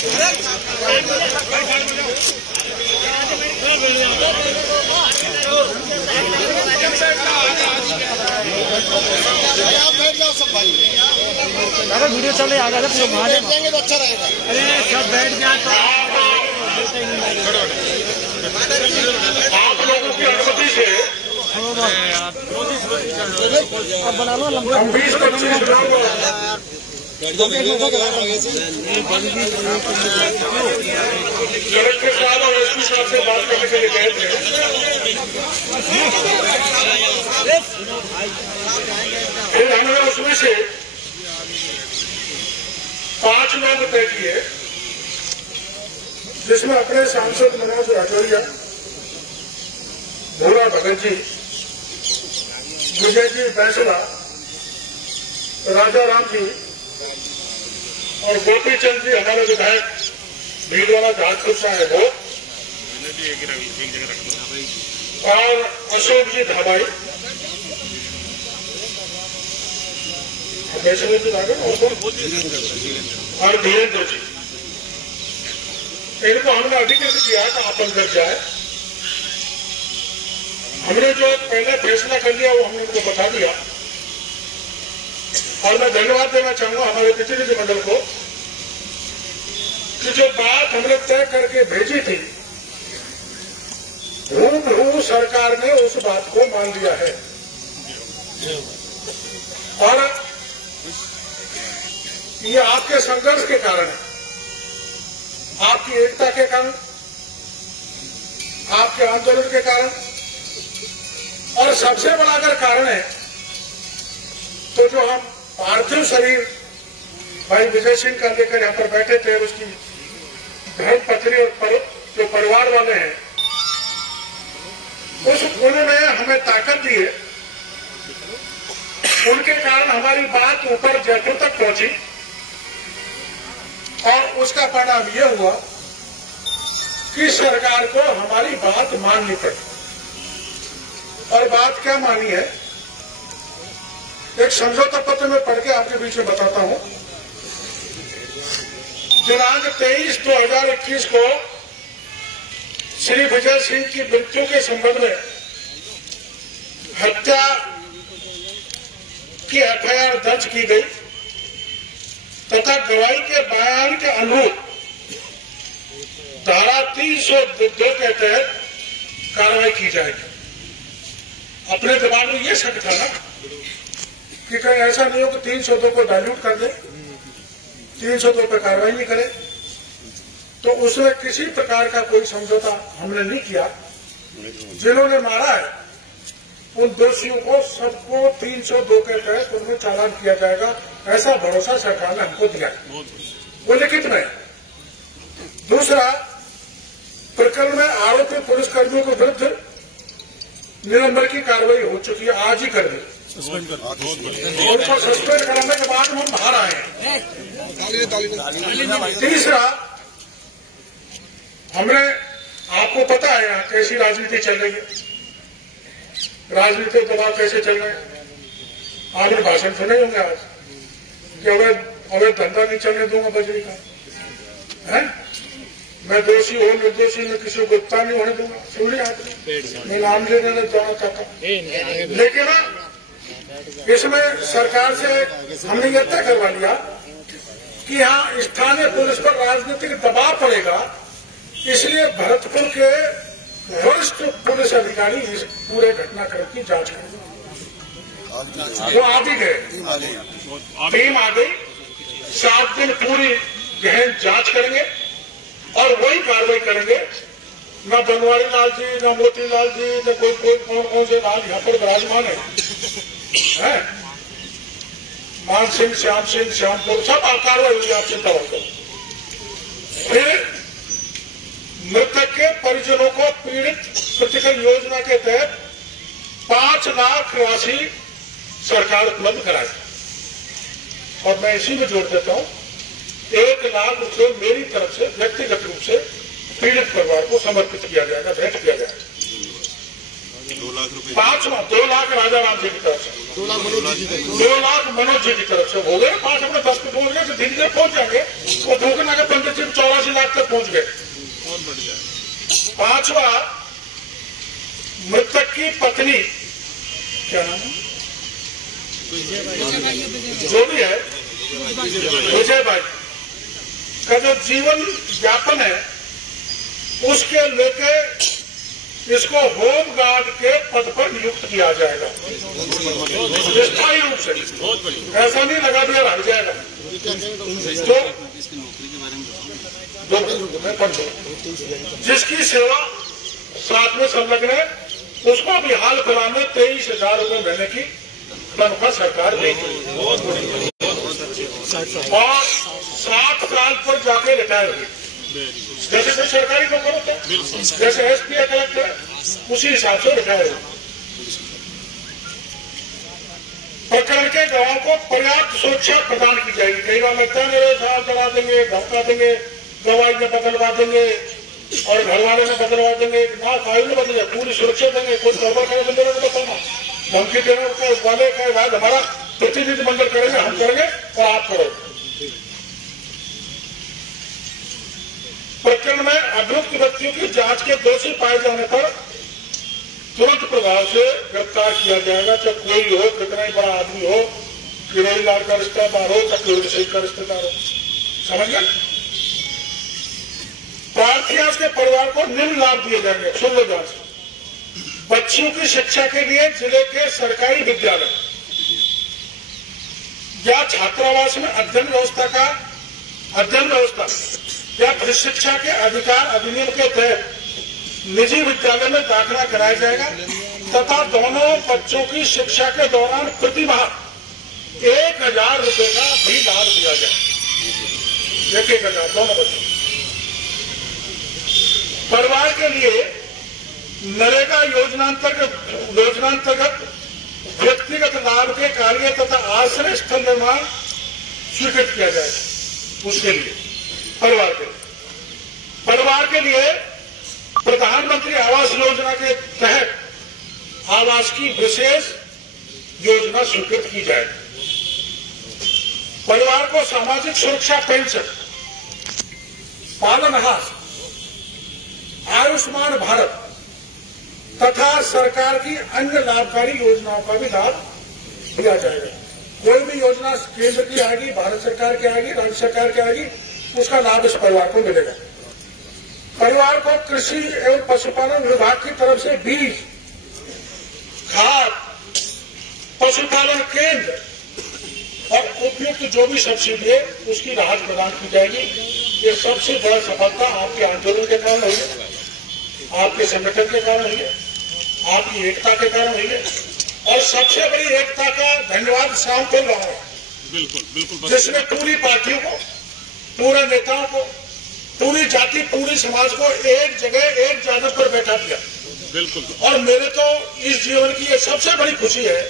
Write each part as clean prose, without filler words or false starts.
बैठ जाओ सब भाई। दादा वीडियो चल रही है, आगे तो वहाँ बैठ जाएंगे तो अच्छा रहेगा। अरे सब बैठ जाए तो आप लोगों की अनुमति से अब बना लो लंबा। हम 20-25 लोग कलेक्टर साहब और एसपी साहब से बात करने के लिए गए थे। फिर हमने उसमें से 5 लोग तय किए, जिसमें अपने सांसद मनोज राजौरिया, भोला भगत जी, विजय जी फैसला, राजा राम जी और गोपी चंद जी हमारे विधायक भीलवाड़ा जहाजपुर से आए वो, और अशोक जी धाबाई और धीरेन्द्र जी। इनको हमने अधिकृत किया कि आप अंदर जाए। हमने जो पहले फैसला कर लिया वो हमने उनको बता दिया। और मैं धन्यवाद देना चाहूंगा हमारे प्रतिनिधिमंडल को कि जो बात हमने तय करके भेजी थी, हूबहू सरकार ने उस बात को मान लिया है। और ये आपके संघर्ष के कारण है, आपकी एकता के कारण, आपके आंदोलन के कारण, और सबसे बड़ा अगर कारण है तो जो हम पार्थिव शरीर भाई विजय सिंह का लेकर यहाँ पर बैठे थे, उसकी धर्म पत्नी और जो परिवार वाले हैं, उस उन्होंने हमें ताकत दी है। उनके कारण हमारी बात ऊपर जयपुर तक पहुंची और उसका परिणाम यह हुआ कि सरकार को हमारी बात माननी पड़ी। और बात क्या मानी है, एक समझौता पत्र में पढ़ के आपके बीच में बताता हूं। दिनांक 23/2021 को श्री विजय सिंह की मृत्यु के संबंध में हत्या की एफआईआर दर्ज की गई तथा गवाही के बयान के अनुरूप धारा 302 के तहत कार्रवाई की जाएगी। अपने दिमाग में ये शक था ना कि कहीं ऐसा नहीं हो कि 302 को डाइल्यूट कर दे, 302 पर कार्रवाई नहीं करे। तो उसमें किसी प्रकार का कोई समझौता हमने नहीं किया। जिन्होंने मारा है उन दोषियों को सबको 302 के तहत उनमें चालान किया जाएगा, ऐसा भरोसा सरकार ने हमको दिया। वो लिखित में। दूसरा, प्रकरण में आरोपी पुलिसकर्मियों के विरुद्ध निलंबन की कार्रवाई हो चुकी है, आज ही कर दी। उनको सस्पेंड कराने के बाद हम बाहर आए हैं। तीसरा, हमने आपको पता है यहाँ कैसी राजनीति चल रही है, राजनीतिक दबाव कैसे चल रहे हैं। आपने भाषण सुने होंगे आज कि अवैध धंधा नहीं चलने दूंगा बजरी का, है? मैं दोषी हो निर्दोषी में किसी को गिरफ्तार नहीं होने दूंगा। सुनिए आपने, मैं नाम लेने जाना चाहता हूँ। लेकिन इसमें सरकार से हमने यह तय करवा लिया कि यहाँ स्थानीय पुलिस पर राजनीतिक दबाव पड़ेगा, इसलिए भरतपुर के वरिष्ठ पुलिस अधिकारी इस पूरे घटनाक्रम की जांच करेंगे। वो आ भी गए, टीम आ गई, 7 दिन पूरी गहन जांच करेंगे और वही कार्रवाई करेंगे। न बनवारी लाल जी, न मोतीलाल जी, न कोई कौन से लाल यहाँ पर विराजमान है, मान सिंह, श्याम सिंह, श्यामपुर, सब कार्रवाई होगी। आप चिंता मत करो। फिर मृतक के परिजनों को पीड़ित प्रतिकर योजना के तहत 5 लाख राशि सरकार उपलब्ध कराएगी। और मैं इसी में जोड़ देता हूं, 1 लाख रुपये मेरी तरफ से व्यक्तिगत रूप से पीड़ित परिवार को समर्पित किया जाएगा, भेंट किया जाएगा। पांचवा 2 लाख राजा राम जी की तरफ से, 2 लाख मनोज जी की तरफ से हो गए। 5 अपने 10 पे पहुंच गए तो धीरे धीरे पहुंच जाएंगे। वो भूखना के पंडित जी 84 लाख तक पहुंच गए। पांचवा मृतक की पत्नी, क्या नाम है, जो भी है, विजय बाई का जो जीवन यापन है उसके लेके इसको होम गार्ड के पद पर नियुक्त किया जाएगा स्थायी रूप से। ऐसा नहीं लगा दिया रह जाएगा। जिसकी सेवा साथ में संलग्न है उसको भी हाल फिलहाल में 23,000 रुपये महीने की तनख्वाह सरकार देगी और 60 साल पर जाके रिटायर होगी। जैसे कोई सरकारी नौकर होता है, जैसे एसपी या कलेक्टर, उसी हिसाब से रिटायर होगा। प्रकरण के गवाहों को पर्याप्त सुरक्षा प्रदान की जाएगी। कई बार लगता है मेरे साथ डरा देंगे, धमका देंगे, गवाही में बदलवा देंगे और घर वाले में बदलवा देंगे। ना, फाइल में बदल जाए, पूरी सुरक्षा देंगे। कोई खबर करे बंदे को बताना, धमकी देने वाले का बाद हमारा प्रतिनिधिमंडल करेंगे, हम करेंगे और आप करोगे। प्रकरण में अभियुक्त व्यक्तियों की जांच के दोषी पाए जाने पर तुरंत प्रभाव से गिरफ्तार किया जाएगा। चाहे कोई हो, कितना ही बड़ा आदमी हो, किरोड़ी लाल का रिश्तेदार हो, चाहे किरोड़ी सिंह का रिश्तेदार हो, समझ गए। प्रार्थी के परिवार को निम्न लाभ दिए जाएंगे। सुन लो ध्यान से। बच्चियों की शिक्षा के लिए जिले के सरकारी विद्यालय या छात्रावास में अध्ययन व्यवस्था या शिक्षा के अधिकार अधिनियम के तहत निजी विद्यालय में दाखिला कराया जाएगा तथा दोनों बच्चों की शिक्षा के दौरान प्रति माह 1,000 रुपए का भी लाभ दिया जाए। 1,000 दोनों बच्चों। परिवार के लिए नरेगा योजनांतर्गत व्यक्तिगत लाभ के कार्य तथा आश्रय स्थल निर्माण स्वीकृत किया जाएगा। उसके लिए परिवार के लिए प्रधानमंत्री आवास योजना के तहत आवास की विशेष योजना स्वीकृत की जाएगी। परिवार को सामाजिक सुरक्षा पेंशन, पालनहार, आयुष्मान भारत तथा सरकार की अन्य लाभकारी योजनाओं का भी लाभ दिया जाएगा। कोई भी योजना केंद्र की आएगी, भारत सरकार की आएगी, राज्य सरकार की आएगी, उसका लाभ इस परिवार को मिलेगा। परिवार को कृषि एवं पशुपालन विभाग की तरफ से बीज, खाद, पशुपालन केंद्र और उपयुक्त जो भी सब्सिडी है उसकी राहत प्रदान की जाएगी। ये सबसे बड़ी सफलता आपके आंदोलन के कारण हुई है, आपके संगठन के कारण हुई है, आपकी एकता के कारण हुई है। और सबसे बड़ी एकता का धन्यवाद शाम को रहा है, जिसमें पूरी पार्टियों को, पूरे नेताओं को, पूरी जाति, पूरी समाज को एक जगह, एक चादर पर बैठा दिया। और मेरे तो इस जीवन की ये सबसे बड़ी खुशी है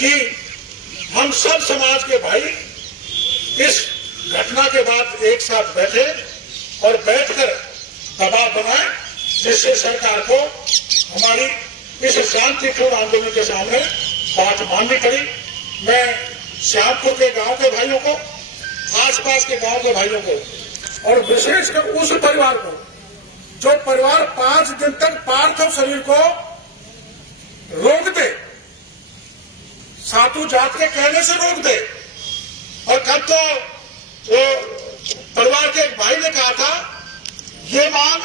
कि हम सब समाज के भाई इस घटना के बाद एक साथ बैठे और बैठकर दबाव बनाए, जिससे सरकार को हमारी इस शांतिपूर्ण आंदोलन के सामने बात माननी पड़ी। मैं श्यामपुर के गांव के भाइयों को, आसपास के गांव के भाइयों को और विशेषकर उस परिवार को जो परिवार 5 दिन तक पार्थिव शरीर को रोक दे, साधु जात के कहने से रोक दे। और कल तो वो परिवार के एक भाई ने कहा था, ये मांग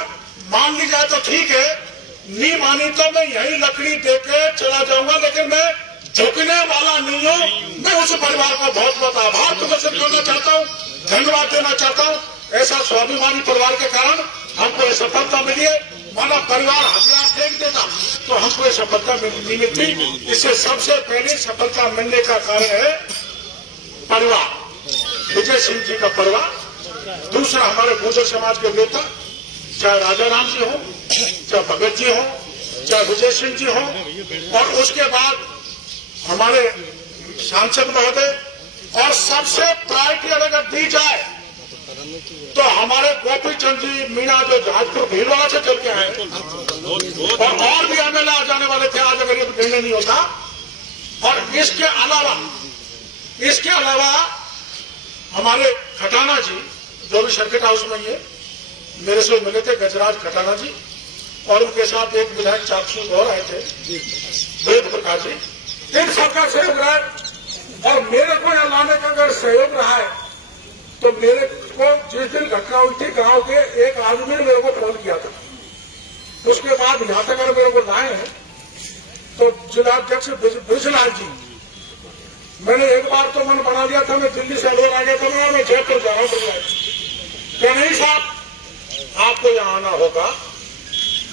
मान ली जाए तो ठीक है, नहीं मानी तो मैं यही लकड़ी देके चला जाऊंगा, लेकिन मैं झुकने वाला नहीं हूं। मैं उस परिवार का बहुत बहुत आभार प्रदर्शित करना चाहता हूं, धन्यवाद देना चाहता हूं। ऐसा स्वाभिमानी परिवार के कारण हमको ये सफलता मिली है। माना परिवार हथियार फेंक देता तो हमको ये सफलता नहीं मिलती। इससे सबसे पहले सफलता मिलने का कारण है परिवार, विजय सिंह जी का परिवार। दूसरा हमारे गुर्जर समाज के नेता, चाहे राजा राम जी हो, चाहे भगत जी हो, चाहे विजय सिंह जी हो, और उसके बाद हमारे सांसद महोदय, और सबसे प्रायोरिटी अगर दी जाए तो हमारे गोपी चंद जी मीणा जो जहाजपुर भीलवाड़ा से चल के आए और भी एमएलए आ जाने वाले थे आज अगर ये निर्णय नहीं होता। और इसके अलावा हमारे खटाना जी जो भी सर्किट हाउस में ये मेरे से मिले थे, गजराज खटाना जी, और उनके साथ एक विधायक चापसी और आए थे, वेद प्रकाश जी। इन सबका सहयोग रहा है। और मेरे को यहाँ लाने का अगर सहयोग रहा है तो मेरे को जिस दिन घटना हुई थी गांव के एक आदमी ने मेरे को फोन किया था, उसके बाद यहां तक अगर मेरे को लाए हैं तो जिलाध्यक्ष ब्रिजलाल जी, मैंने एक बार तो मन बना दिया था, मैं दिल्ली से अलवर आ गया था, मैं जयपुर जा रहा हूं। क्या नहीं साहब, आपको यहाँ आना होगा।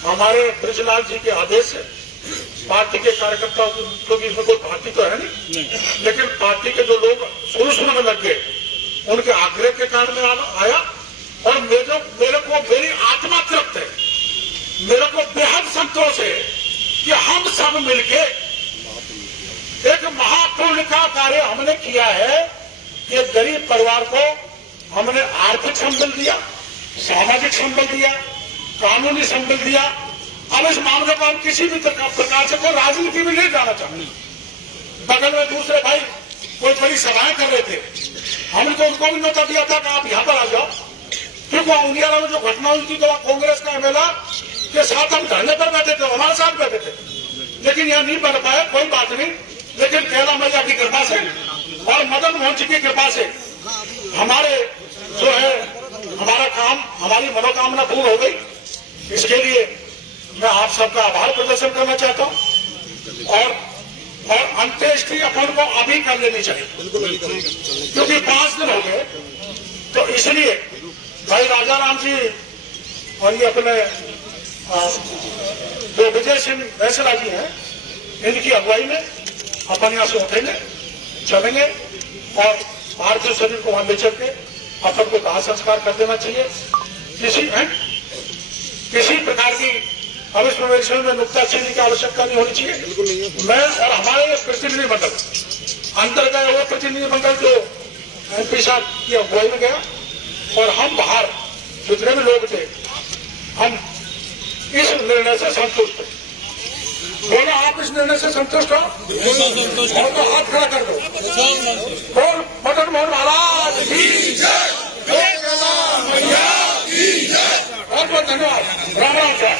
हमारे ब्रिजलाल जी के आदेश से पार्टी के कार्यकर्ताओं क्योंकि इसमें कोई पार्टी तो है नहीं, लेकिन पार्टी के जो लोग शुरू में लग गए उनके आग्रह के कारण में आया। और मेरे को मेरी आत्मा तृप्त है, मेरे को बेहद संतोष है कि हम सब मिलके एक महापुण्य का कार्य हमने किया है कि गरीब परिवार को हमने आर्थिक संबल दिया, सामाजिक संबल दिया, कानूनी संबल दिया। अब इस मामले को हम किसी भी प्रकार से कोई राजनीति में नहीं जाना चाहते। बगल में दूसरे भाई कोई बड़ी सभाएं कर रहे थे, हमने तो उनको भी न्योता दिया था कि आप यहां पर आ जाओ, क्योंकि उनियारा में जो घटना हुई थी तो कांग्रेस का एमएलए के साथ हम धरने पर बैठे थे, हमारे साथ बैठे थे, लेकिन यह नहीं बन पाया। कोई बात नहीं, लेकिन कैला मैया की कृपा से और मदन मोहन जी की कृपा से हमारे जो है हमारा काम, हमारी मनोकामना पूर्ण हो गई। इसके लिए मैं आप सबका आभार प्रदर्शन करना चाहता हूं। और अंत्येष्टि अपन को अभी कर लेनी चाहिए, क्योंकि 5 दिन हो गए। तो इसलिए भाई राजा राम जी और ये अपने जो विजय सिंह वैसला जी हैं, इनकी अगुवाई में अपन यहां से उठेंगे, चलेंगे और पार्थिव शरीर को वहां ले चल के अपन को दाह संस्कार कर देना चाहिए। किसी प्रकार की अब इस प्रवेशन में नुक्ताचीनी की आवश्यकता नहीं होनी चाहिए। मैं और हमारे प्रतिनिधिमंडल अंदर गए, वो प्रतिनिधिमंडल जो एमपी साहब की अगुवाई में गया, और हम बाहर जितने भी लोग थे, हम इस निर्णय से संतुष्ट थे। बोलो आप इस निर्णय से संतुष्ट हो? और तो हाथ खड़ा कर दो। बोल मदन मोहन महाराज की जय, बहुत बहुत धन्यवाद। राम राम सर।